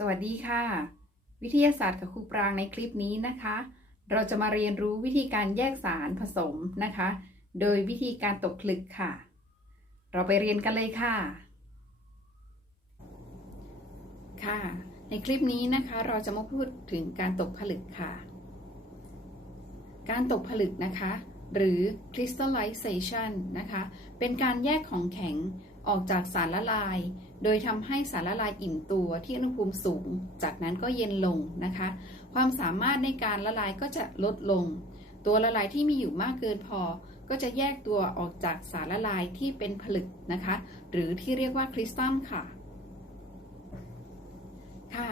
สวัสดีค่ะ วิทยาศาสตร์กับครูปรางในคลิปนี้นะคะ เราจะมาเรียนรู้วิธีการแยกสารผสมนะคะ โดยวิธีการตกผลึกค่ะ เราไปเรียนกันเลยค่ะ ค่ะ ในคลิปนี้นะคะเราจะมาพูดถึงการตกผลึกค่ะ การตกผลึกนะคะ หรือ crystallization นะคะ เป็นการแยกของแข็ง ออกจากสารละลาย โดยทำให้สารละลายอิ่มตัวที่อุณหภูมิสูง จากนั้นก็เย็นลงนะคะ ความสามารถในการละลายก็จะลดลง ตัวละลายที่มีอยู่มากเกินพอ ก็จะแยกตัวออกจากสารละลายที่เป็นผลึกนะคะ หรือที่เรียกว่าคริสตัลค่ะ ค่ะ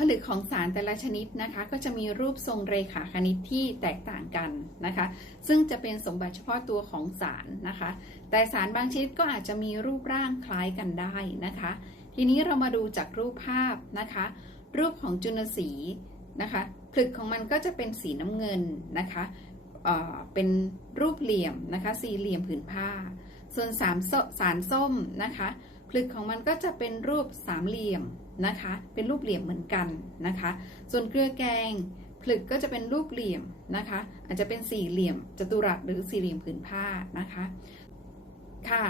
ผลึกของสารแต่ละชนิดนะคะ ก็จะมีรูปทรงเรขาคณิตที่แตกต่างกันนะคะ ซึ่งจะเป็นสมบัติเฉพาะตัวของสารนะคะ แต่สารบางชนิดก็อาจจะมีรูปร่างคล้ายกันได้นะคะ ทีนี้เรามาดูจากรูปภาพนะคะ รูปของจุลสีนะคะผลึกของมันก็จะเป็นสีน้ำเงินนะคะเเป็นรูปเหลี่ยมนะคะ สี่เหลี่ยมผืนผ้า ส่วนสามสสารส้มนะคะ ผลึกของมันก็จะเป็นรูปสามเหลี่ยมนะคะ เป็นรูปเหลี่ยมเหมือนกันนะคะ ส่วนเกลือแกงผลึกก็จะเป็นรูปเหลี่ยมนะคะ อาจจะเป็นสี่เหลี่ยมจัตุรัสหรือสี่เหลี่ยมผืนผ้านะคะ ค่ะ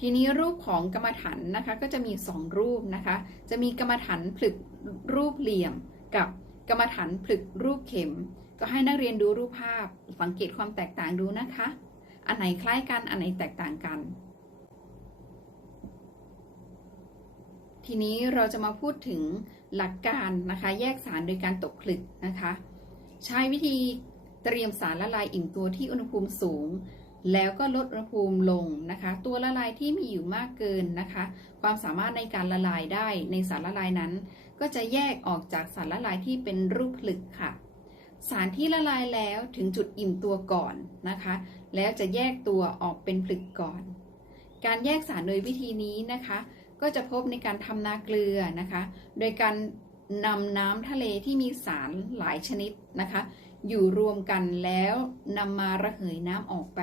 ทีนี้รูปของกรรมฐานนะคะก็จะมี2รูปนะคะ จะมีกรรมฐานผลึกรูปเหลี่ยม กับกรรมฐานผลึกรูปเข็ม ก็ให้นักเรียนดูรูปภาพ สังเกตความแตกต่างดูนะคะ อันไหนคล้ายกัน อันไหนแตกต่างกัน ทีนี้เราจะมาพูดถึงหลักการนะคะแยกสารโดยการตกผลึกนะคะ ใช้วิธีเตรียมสารละลายอิ่มตัวที่อุณหภูมิสูง แล้วก็ลดอุณหภูมิลงนะคะ ตัวละลายที่มีอยู่มากเกินนะคะ ความสามารถในการละลายได้ในสารละลายนั้น ก็จะแยกออกจากสารละลายที่เป็นรูปผลึกค่ะ สารที่ละลายแล้วถึงจุดอิ่มตัวก่อนนะคะ แล้วจะแยกตัวออกเป็นผลึกก่อน การแยกสารโดยวิธีนี้นะคะ ก็จะพบในการทำนาเกลือนะคะ โดยการนำน้ำทะเลที่มีสารหลายชนิดนะคะ อยู่รวมกันแล้วนำมาระเหยน้ำออกไป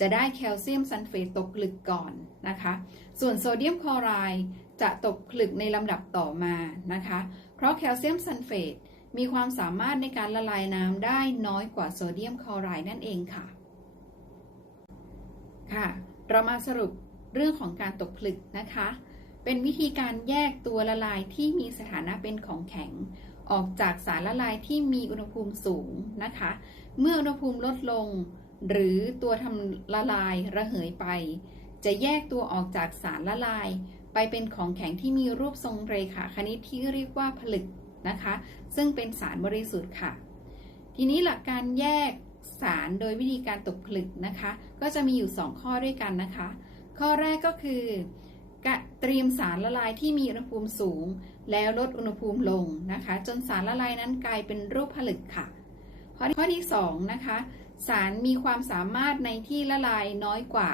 จะได้แคลเซียมซัลเฟตตกผลึกก่อนนะคะ ส่วนโซเดียมคลอไรด์จะตกผลึกในลำดับต่อมานะคะ เพราะแคลเซียมซัลเฟตมีความสามารถในการละลายน้ำได้น้อยกว่าโซเดียมคลอไรด์นั่นเองค่ะ ค่ะ เรามาสรุป เรื่องของการตกผลึกนะคะ เป็นวิธีการแยกตัวละลายที่มีสถานะเป็นของแข็ง ออกจากสารละลายที่มีอุณหภูมิสูงนะคะ เมื่ออุณหภูมิลดลง หรือตัวทำละลายระเหยไป จะแยกตัวออกจากสารละลาย ไปเป็นของแข็งที่มีรูปทรงเรขาคณิตที่เรียกว่าผลึกนะคะ ซึ่งเป็นสารบริสุทธิ์ค่ะ ทีนี้หลักการแยกสารโดยวิธีการตกผลึกนะคะ ก็จะมีอยู่ 2 ข้อด้วยกันนะคะ ข้อแรกก็คือเตรียมสารละลายที่มีอุณหภูมิสูง แล้วลดอุณหภูมิลงนะคะ จนสารละลายนั้นกลายเป็นรูปผลึกค่ะข้อข้อที่2นะคะสารมีความสามารถในที่ละลายน้อยกว่า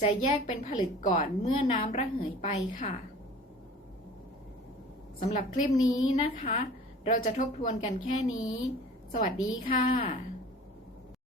จะแยกเป็นผลึกก่อนเมื่อน้ำระเหยไปค่ะสำหรับคลิปนี้นะคะ เราจะทบทวนกันแค่นี้ สวัสดีค่ะ